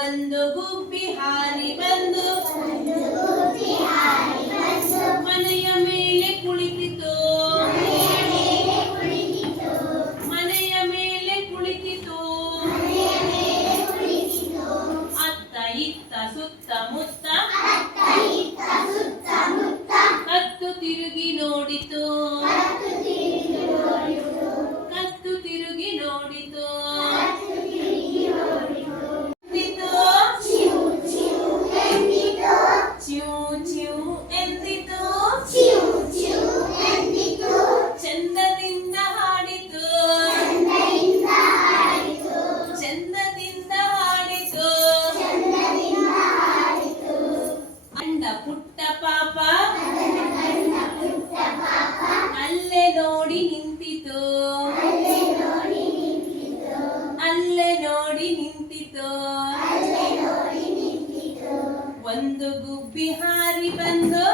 ಒಂದು ಗುಬ್ಬಿ ಹಾರಿ ಬಂದು ಮನೆಯ ಮೇಲೆ ಕುಳಿತಿತು. ಮನೆಯ ಮೇಲೆ ಕುಳಿತಿತು. ಅತ್ತ ಇತ್ತ ಸುತ್ತಮುತ್ತ ಕತ್ತು ತಿರುಗಿ ನೋಡಿತು. ಕತ್ತು ತಿರುಗಿ ನೋಡಿತು. Chew chew ಎಂದಿತು. ಚಂದದಿಂದ ಹಾಡಿತು. ಚಂದದಿಂದ ಹಾಡಿತು. ಅಂಡ ಪುಟ್ಟ ಪಾಪ ಅಲ್ಲೇ ನೋಡಿ ನಿಂತಿತು. ಅಲ್ಲೇ ನೋಡಿ ನಿಂತಿತು. ಒಂದು ಗುಬ್ಬಿ ಹಾರಿ ಬಂದು